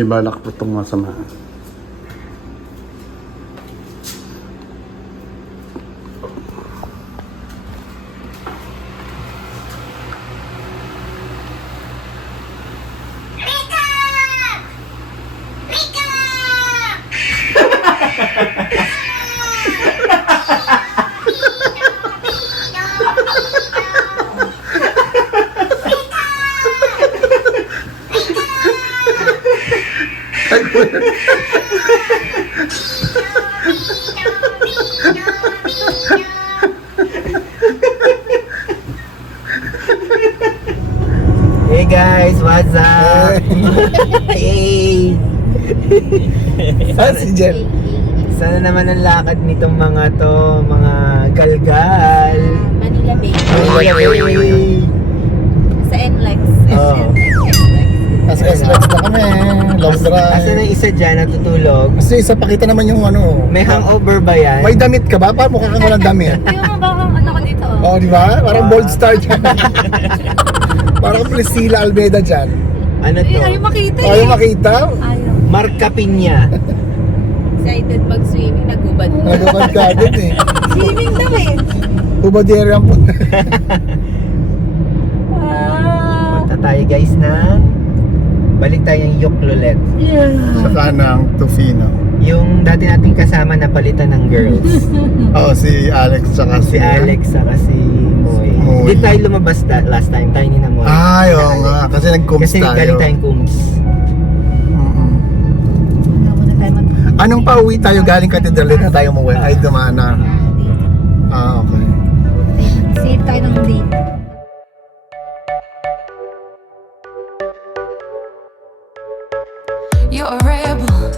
May balak po itong masama. Hey guys, what's up? Hey! Saan si Jen? Sana naman ang lakad nitong mga to, mga galgal. Manila Bay. Manila Bay. Sa NLEX. Oh. Nasa SLEX na kami, long drive. Asa na isa dyan natutulog? Kasi isa pakita naman yung ano. May hangover ba yan? May damit ka ba? Parang mukha kang walang damit. Yung mabakang ano ko dito. Oo, di ba? Parang bold star dyan. Parang Priscilla Almeida dyan. Ano to? Ayaw makita O, yung makita? Ayaw. Marca Piña. Excited mag-swimming. Nagubad mo. Nagubad ka din eh. Swimming daw eh. Ubadere ang punta. Punta tayo guys na balik tayo yung Yoklolet. Sa kanang Tofino. Yung dati nating kasama na palitan ng girls. Oo, si Alex tsaka Si Alex saka si Moy. Moy. Di tayo lumabas last time. Tayo ni na Moy. Ay, oo nga. Kasi nag-cooms Kasi tayo. galing tayong Cooms. Mm-mm. Anong pauwi tayo galing Cathedral na tayo umuwi? Ay, dumaan na. Ah, okay. Save tayo ng date. You're a rebel,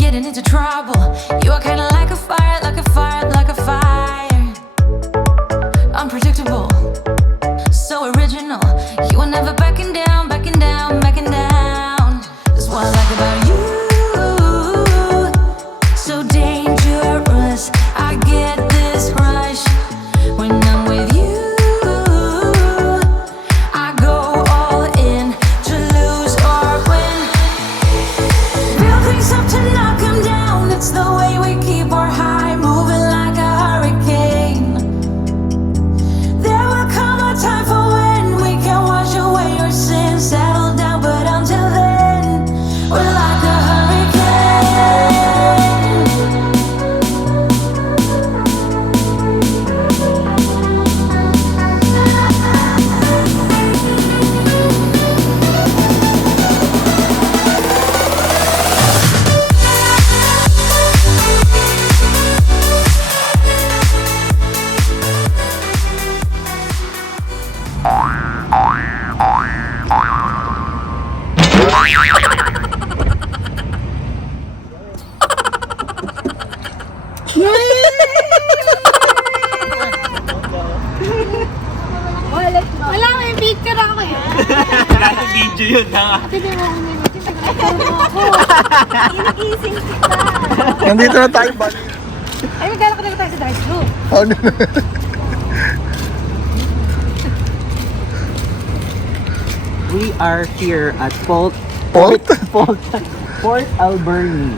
getting into trouble. You are kinda like a fire, like a fire, like a fire. Unpredictable, so original. You are never backing down, backing down, backing down. That's what I like about you. So dangerous, I get this rush when I'm with you. I go all in to lose or win. Build things up to knock 'em down. It's the way we keep our high, moving like a hurricane. There will come a time for when we can wash away your sins, settle down, but until then, we're like a hurricane. Wala, may picture ako eh. Nasa video yun ha. Sabi mo ako nila. Tinagay mo ako. Inigising kita. Nandito na tayo ba? Ay, maglalakad na tayo sa drive-thru. Ano? We are here at Port Alberni.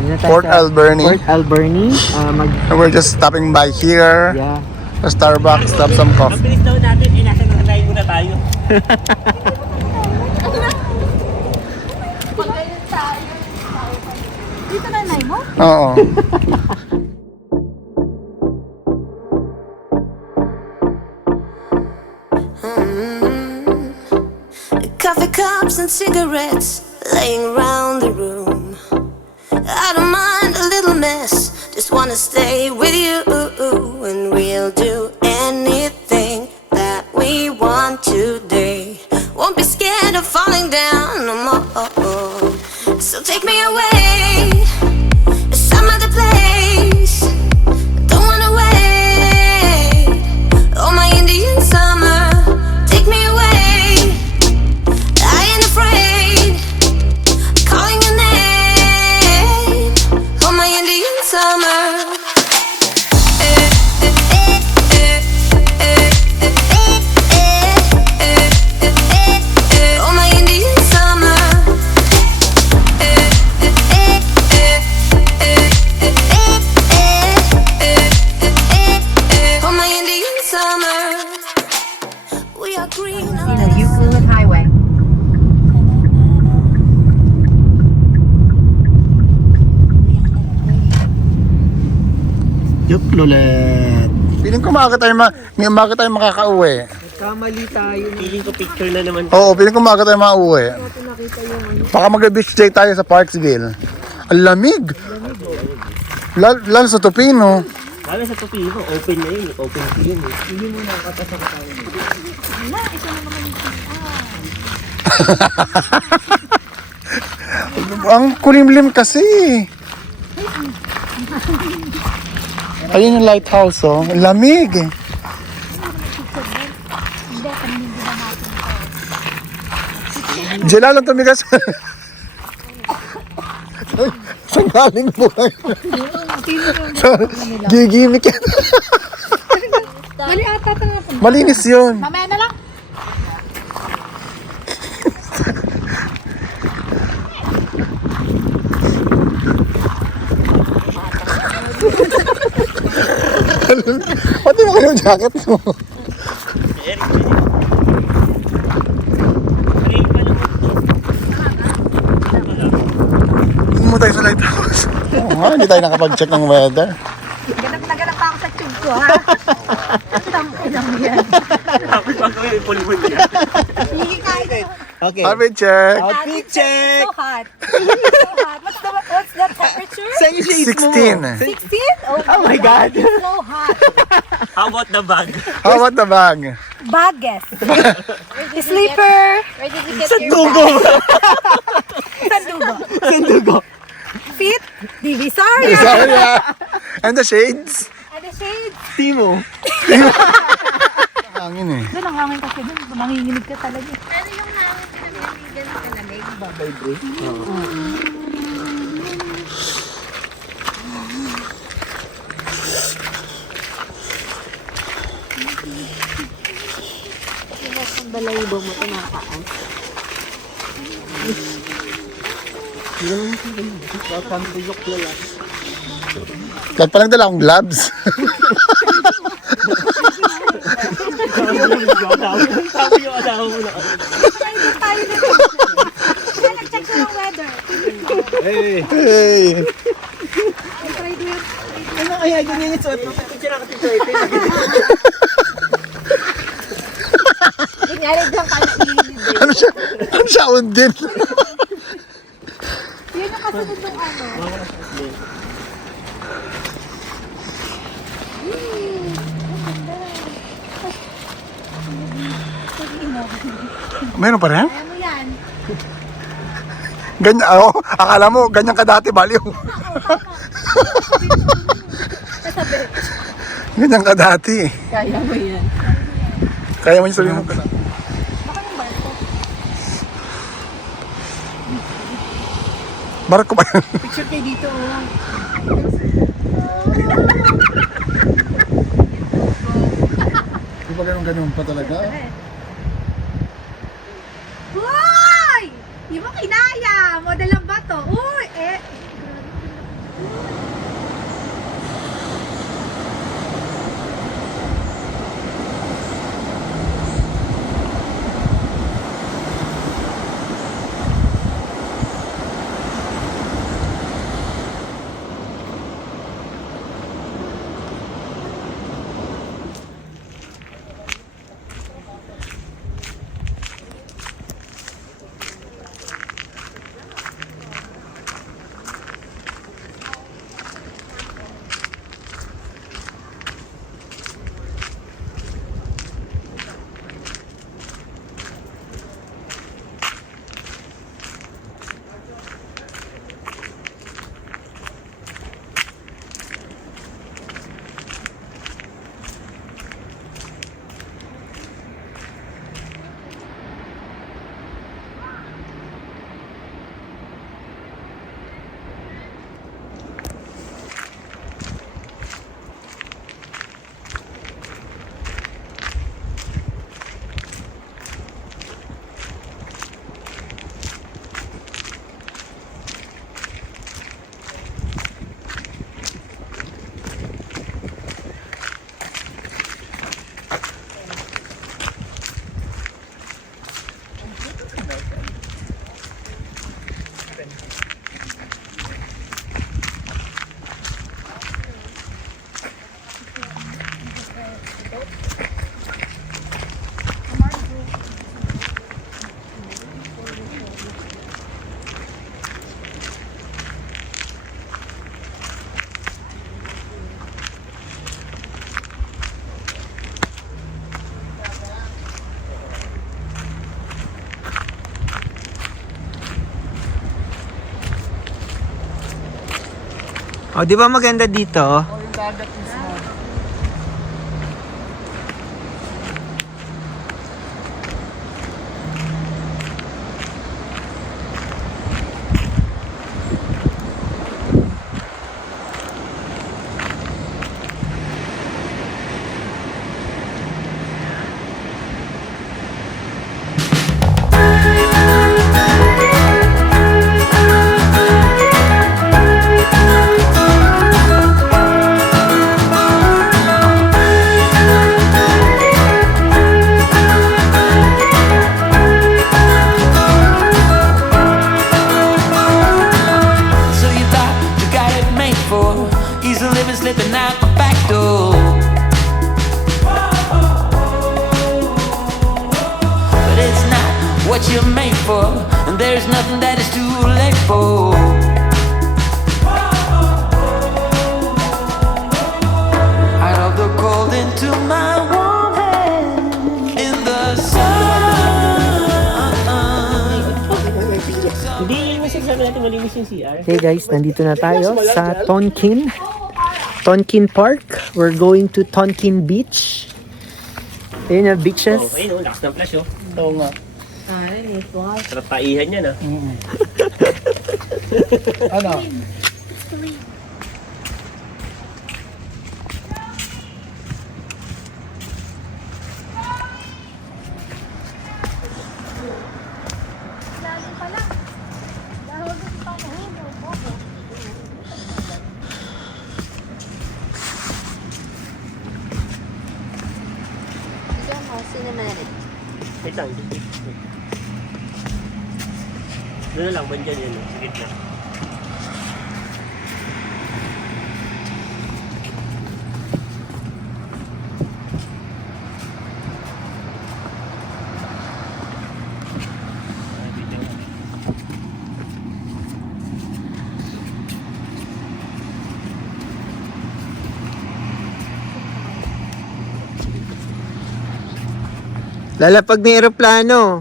Yun na tayo Port sa Alberni. Port Alberni. We're just stopping by here. Yeah. Sa Starbucks, stop some coffee. Mabilis daw natin, nasa nakalayo muna tayo. Pagkain tayo. Dito na nai mo? Oo. Coffee cups and cigarettes laying around the room. I don't mind a little mess, just wanna stay with you, and we'll do anything that we want today. Won't be scared of falling down no more. So take me away, some other place. Don't wanna wait. Oh, my Indian summer, take me away. I ain't afraid, calling your name. Oh, my Indian summer. Lulet. Piling ko maaga tayo makakauwi. Kamali tayo. Feeling ko picture na naman. Oo, piling ko maaga tayo makauwi. Baka mag-beach day tayo sa Parksville. Ang lamig. Lalo sa Topino. Lalo sa Topino, open na yun. Open to yun eh. Hindi mo nakapasok tayo. Wala, ito na naman yung Ang kulimlim kasi. Ayun yung lighthouse, oh. Ang lamig. Hindi, panindi na natin. Diyan lang tumigas. Saan galing po kayo? Gigimik yan. Mali ata ito nga po. Malinis yun. Mamaya na lang. Pati mo kayo yung jacket mo. Eric, Eric pa naman to. Doon mo tayo sa lighthouse. Oo nga, hindi tayo nakapag-check ng weather. Ganap na ganap pa ako sa tube ko, ha? Tangko lang yan. Tapos pag kami pulmon niya. Hindi kahit Okay. Harvey, check. Outfit check. so hot. So hot. What's the temperature? Saan yung shades mo? 16. 16? Oh my God. It's so hot. How about the bag? How about the bag? Bages. Sleeper. Where did you get Sandugo. Sandugo. Sandugo. Fit. Divisoria. Sorry, and the shades? And the shades. Timo. Hangin eh. Doon ang hangin kasi doon. Nanginginig ka talaga. Pero yung hangin pinamiligan ka lamig. Ang balayibo mo ito nakakaan. Kahit palang dala akong gloves. Sabi yung asawa mo na. Try din tayo nito. Kaya nag-check siya ng weather. Hey. Hey. Try din. Ano kaya ganyan yung suot mo? Picture ako sa suot. Kunyari dyan ka na Ano siya undin? Yun yung kasunod ng ano. Meron pa rin? Kaya mo yan. Ganyan, akala mo, ganyan ka dati, baliw. Ganyan ka dati. Kaya mo yan. Kaya mo yung sabihin mo ka na. Baka yung barko. Barko ba yun? Picture kayo dito. Di ba ganun pa talaga? Uy! Di mo kinaya! Model lang ba to? Uy! O, di ba maganda dito? yung dagat mismo. So you thought you got it made for easy living, slipping out the back door. But it's not what you're made for, and there's nothing that is too late for. Out of the cold into my warm hand in the sun. Hindi, yung sabi natin malinis yung CR. Hey guys, nandito na tayo sa Tonkin Park. We're going to Tonkin Beach. Ayun na, beaches. Oh, ayun, lakas ng flash, oh. Oo nga. Sarap taihan yan, ah. Ano? Lalim pala. Dahil pa na hindi. Bobo. Diyan mo, cinematic. Wait lang. Doon na lang, bandyan yan, oh. Sige na. Lalapag ng eroplano.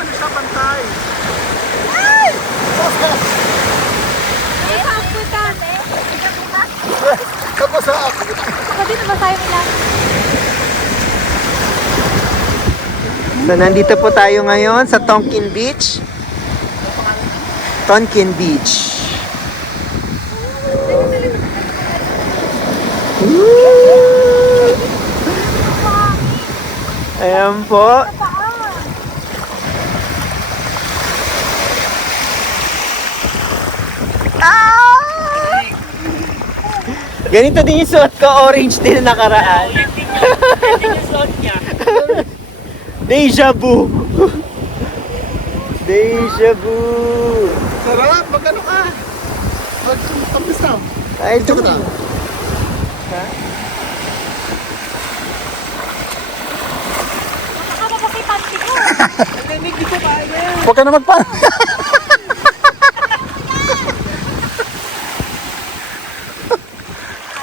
Hindi siya pantay. Eh, pagputan eh. Kapasa ako. Ako din, nabasayo nila. So, nandito po tayo ngayon sa Tonkin Beach. Tonkin Beach. Woo! Ayan po. Ah! Ganito din yung suot ko, orange din na nakaraan. Yan din yung slot niya. Deja vu. Deja vu. Sarap, magano ka? Magtapis na. Ay, Tsaka na. Baka mapapipati ko. Huwag ka na magpa...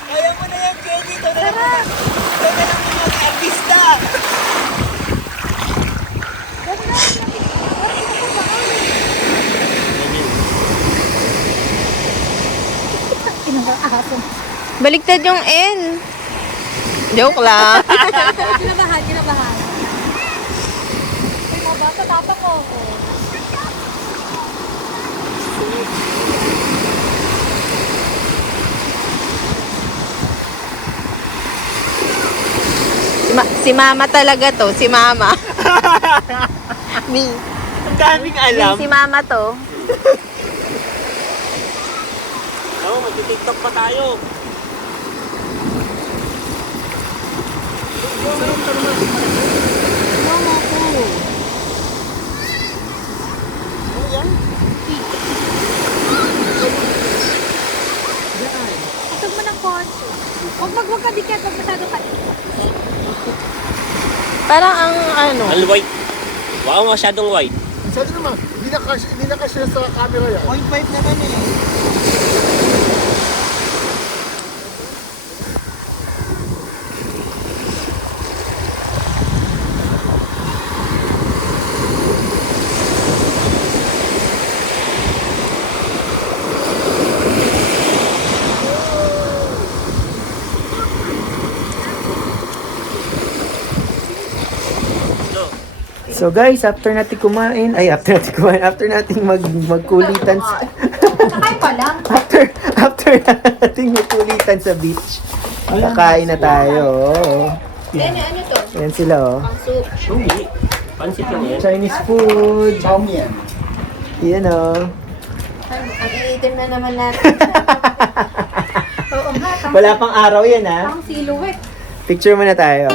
Ayaw mo na yung credit. Ito na lang yung mga artista. Baliktad yung N. Joke lang. Kinabahan, kinabahan. Ay, mga bata, tapa ko. Si mama talaga to. Si mama. Ang daming alam. Si mama to. Oo, mag-tiktok pa tayo. Itog mo ng konti. Huwag ka dikit, huwag masyado ka. Parang ang ano. Ang white. Wow, masyadong white. Sabi naman, hindi na kasi sa camera yan. 0.5 naman eh. So guys, after nating magkulitan Sakay pa lang. after nating magkulitan sa beach, kakain na tayo. Ano to? Yan sila oh. Hindi. Pansit lang yan. Chinese food. Chowmian. Yan oh. Ang iitim na naman natin. Oo nga, Wala pang araw yan ha. pang silhouette. Picture muna tayo.